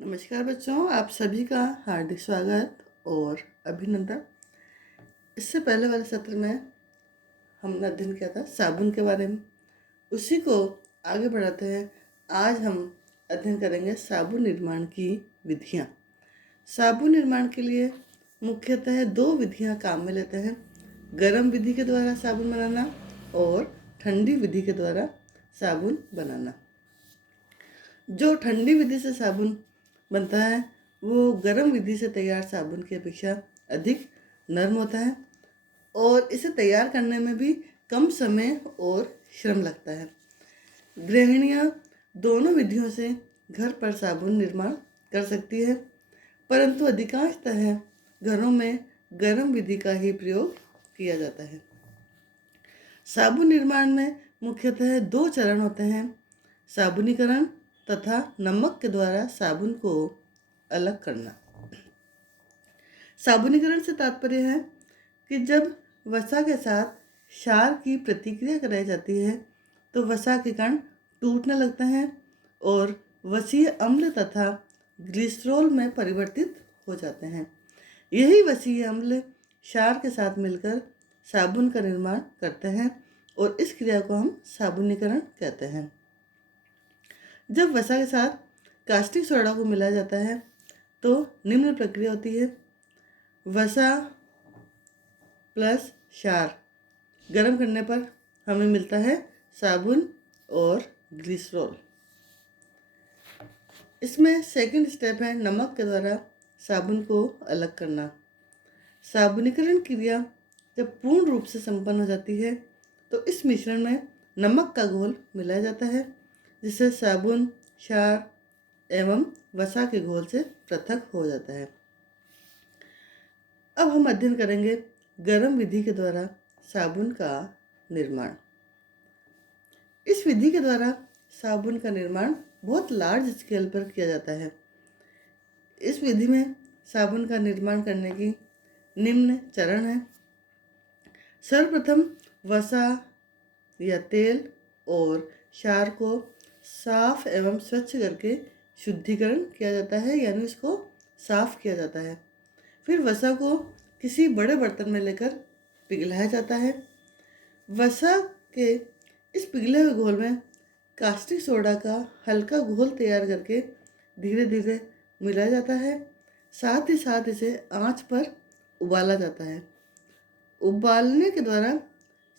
नमस्कार बच्चों, आप सभी का हार्दिक स्वागत और अभिनंदन। इससे पहले वाले सत्र में हमने अध्ययन किया था साबुन के बारे में। उसी को आगे बढ़ाते हैं। आज हम अध्ययन करेंगे साबुन निर्माण की विधियाँ। साबुन निर्माण के लिए मुख्यतः दो विधियाँ काम में लेते हैं। गर्म विधि के द्वारा साबुन बनाना और ठंडी विधि के द्वारा साबुन बनाना। जो ठंडी विधि से साबुन बनता है वो गर्म विधि से तैयार साबुन की अपेक्षा अधिक नरम होता है और इसे तैयार करने में भी कम समय और श्रम लगता है। गृहिणियाँ दोनों विधियों से घर पर साबुन निर्माण कर सकती है, परंतु अधिकांशतः घरों में गर्म विधि का ही प्रयोग किया जाता है। साबुन निर्माण में मुख्यतः दो चरण होते हैं, साबुनीकरण तथा नमक के द्वारा साबुन को अलग करना। साबुनीकरण से तात्पर्य है कि जब वसा के साथ क्षार की प्रतिक्रिया कराई जाती है तो वसा के कण टूटने लगते हैं और वसीय अम्ल तथा ग्लिसरॉल में परिवर्तित हो जाते हैं। यही वसीय अम्ल क्षार के साथ मिलकर साबुन का निर्माण करते हैं और इस क्रिया को हम साबुनीकरण कहते हैं। जब वसा के साथ कास्टिक सोडा को मिलाया जाता है तो निम्न प्रक्रिया होती है। वसा प्लस क्षार गर्म करने पर हमें मिलता है साबुन और ग्लिसरॉल। इसमें सेकंड स्टेप है नमक के द्वारा साबुन को अलग करना। साबुनीकरण क्रिया जब पूर्ण रूप से संपन्न हो जाती है तो इस मिश्रण में नमक का घोल मिलाया जाता है, जिससे साबुन क्षार एवं वसा के घोल से पृथक हो जाता है। अब हम अध्ययन करेंगे गर्म विधि के द्वारा साबुन का निर्माण। इस विधि के द्वारा साबुन का निर्माण बहुत लार्ज स्केल पर किया जाता है। इस विधि में साबुन का निर्माण करने की निम्न चरण है। सर्वप्रथम वसा या तेल और क्षार को साफ एवं स्वच्छ करके शुद्धिकरण किया जाता है, यानी इसको साफ किया जाता है। फिर वसा को किसी बड़े बर्तन में लेकर पिघलाया जाता है। वसा के इस पिघले हुए घोल में कास्टिक सोडा का हल्का घोल तैयार करके धीरे धीरे मिलाया जाता है। साथ ही साथ इसे आंच पर उबाला जाता है। उबालने के द्वारा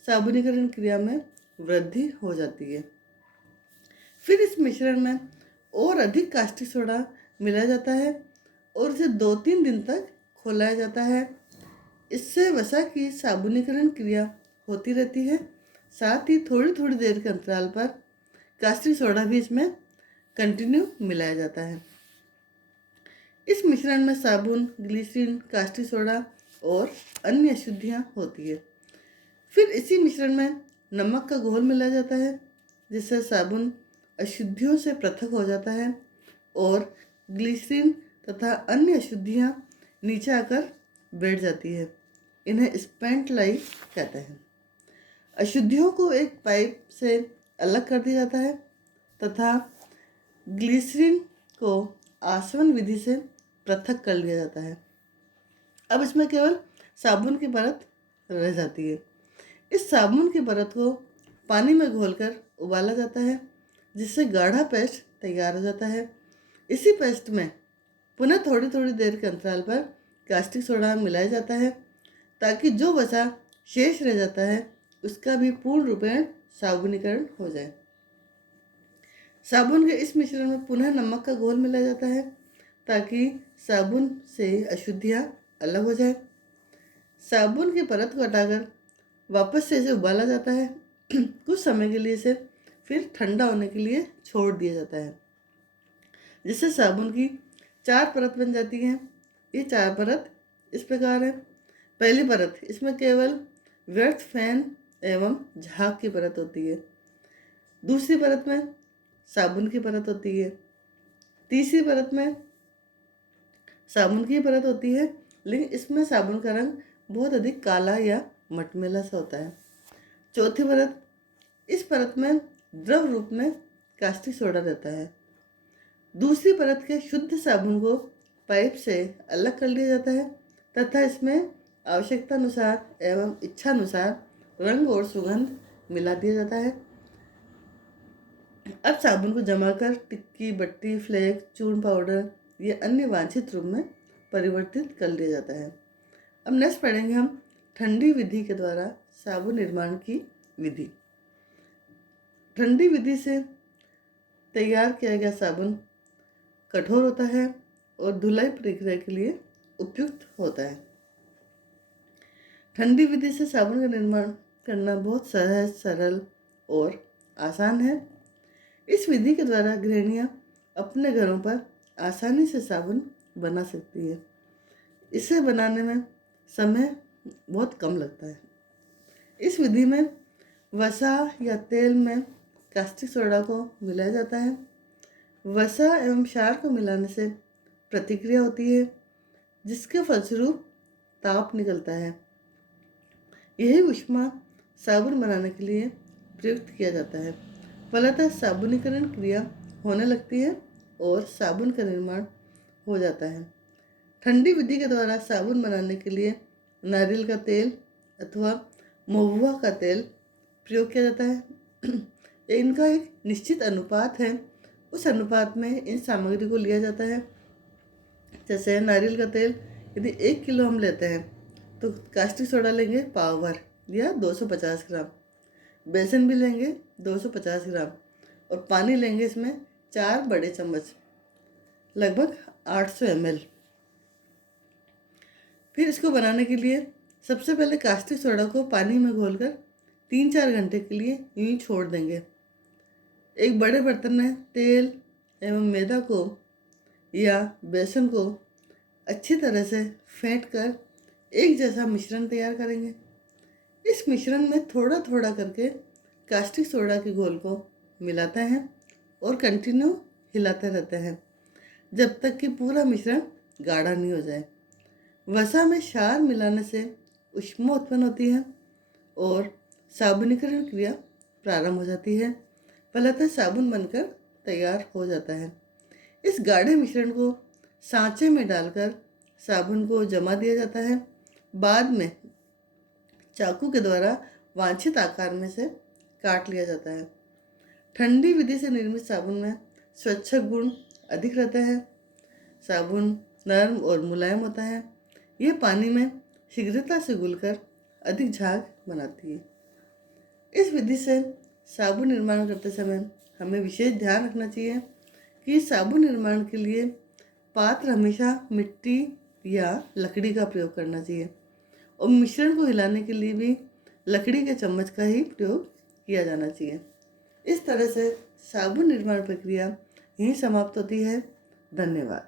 साबुनीकरण क्रिया में वृद्धि हो जाती है। फिर इस मिश्रण में और अधिक कास्टिक सोडा मिलाया जाता है और इसे 2-3 दिन तक खौलाया जाता है। इससे वसा की साबुनीकरण क्रिया होती रहती है। साथ ही थोड़ी थोड़ी देर के अंतराल पर कास्टिक सोडा भी इसमें कंटिन्यू मिलाया जाता है। इस मिश्रण में साबुन, ग्लिसरीन, कास्टिक सोडा और अन्य अशुद्धियाँ होती है। फिर इसी मिश्रण में नमक का घोल मिलाया जाता है, जिससे साबुन अशुद्धियों से पृथक हो जाता है और ग्लिसरीन तथा अन्य अशुद्धियाँ नीचे आकर बैठ जाती है। इन्हें स्पेंट लाई कहते हैं। अशुद्धियों को एक पाइप से अलग कर दिया जाता है तथा ग्लिसरीन को आसवन विधि से पृथक कर लिया जाता है। अब इसमें केवल साबुन की परत रह जाती है। इस साबुन की परत को पानी में घोलकर उबाला जाता है, जिससे गाढ़ा पेस्ट तैयार हो जाता है। इसी पेस्ट में पुनः थोड़ी थोड़ी देर के अंतराल पर कास्टिक सोडा मिलाया जाता है, ताकि जो वसा शेष रह जाता है उसका भी पूर्ण रूपेण साबुनीकरण हो जाए। साबुन के इस मिश्रण में पुनः नमक का घोल मिलाया जाता है, ताकि साबुन से अशुद्धियाँ अलग हो जाए। साबुन की परत को हटाकर वापस से इसे उबाला जाता है। कुछ समय के लिए इसे फिर ठंडा होने के लिए छोड़ दिया जाता है, जिससे साबुन की 4 परत बन जाती हैं। ये 4 परत इस प्रकार है। पहली परत, इसमें केवल व्यर्थ फैन एवं झाग की परत होती है। दूसरी परत में साबुन की परत होती है। तीसरी परत में साबुन की परत होती है, लेकिन इसमें साबुन का रंग बहुत अधिक काला या मटमैला सा होता है। चौथी परत, इस परत में द्रव रूप में कास्टिक सोडा रहता है। दूसरी परत के शुद्ध साबुन को पाइप से अलग कर लिया जाता है तथा इसमें आवश्यकता अनुसार एवं इच्छा अनुसार रंग और सुगंध मिला दिया जाता है। अब साबुन को जमा कर टिक्की, बट्टी, फ्लेक, चूर्ण पाउडर या अन्य वांछित रूप में परिवर्तित कर लिया जाता है। अब नेक्स्ट पढ़ेंगे हम ठंडी विधि के द्वारा साबुन निर्माण की विधि। ठंडी विधि से तैयार किया गया साबुन कठोर होता है और धुलाई प्रक्रिया के लिए उपयुक्त होता है। ठंडी विधि से साबुन का निर्माण करना बहुत सहज, सरल और आसान है। इस विधि के द्वारा गृहिणियाँ अपने घरों पर आसानी से साबुन बना सकती है। इसे बनाने में समय बहुत कम लगता है। इस विधि में वसा या तेल में कास्टिक सोडा को मिलाया जाता है। वसा एवं क्षार को मिलाने से प्रतिक्रिया होती है जिसके फलस्वरूप ताप निकलता है। यही ऊष्मा साबुन बनाने के लिए प्रयुक्त किया जाता है। फलतः साबुनीकरण क्रिया होने लगती है और साबुन का निर्माण हो जाता है। ठंडी विधि के द्वारा साबुन बनाने के लिए नारियल का तेल अथवा महुआ का तेल प्रयोग किया जाता है। इनका एक निश्चित अनुपात है, उस अनुपात में इन सामग्री को लिया जाता है। जैसे नारियल का तेल यदि 1 किलो हम लेते हैं तो कास्टिक सोडा लेंगे पाव भर या 250 ग्राम, बेसन भी लेंगे 250 ग्राम और पानी लेंगे इसमें 4 बड़े चम्मच, लगभग 800 ml। फिर इसको बनाने के लिए सबसे पहले कास्टिक सोडा को पानी में घोलकर 3-4 घंटे के लिए यूं ही छोड़ देंगे। एक बड़े बर्तन में तेल एवं मैदा को या बेसन को अच्छी तरह से फेंट कर एक जैसा मिश्रण तैयार करेंगे। इस मिश्रण में थोड़ा थोड़ा करके कास्टिक सोडा के घोल को मिलाते हैं और कंटिन्यू हिलाते रहते हैं जब तक कि पूरा मिश्रण गाढ़ा नहीं हो जाए। वसा में क्षार मिलाने से ऊष्मा उत्पन्न होती है और साबुनीकरण क्रिया प्रारंभ हो जाती है। फलतः साबुन बनकर तैयार हो जाता है। इस गाढ़े मिश्रण को सांचे में डालकर साबुन को जमा दिया जाता है। बाद में चाकू के द्वारा वांछित आकार में से काट लिया जाता है। ठंडी विधि से निर्मित साबुन में स्वच्छक गुण अधिक रहते हैं। साबुन नरम और मुलायम होता है। यह पानी में शीघ्रता से घुलकर अधिक झाग बनाती है। इस विधि से साबुन निर्माण करते समय हमें विशेष ध्यान रखना चाहिए कि साबुन निर्माण के लिए पात्र हमेशा मिट्टी या लकड़ी का प्रयोग करना चाहिए और मिश्रण को हिलाने के लिए भी लकड़ी के चम्मच का ही प्रयोग किया जाना चाहिए। इस तरह से साबुन निर्माण प्रक्रिया यहीं समाप्त होती है। धन्यवाद।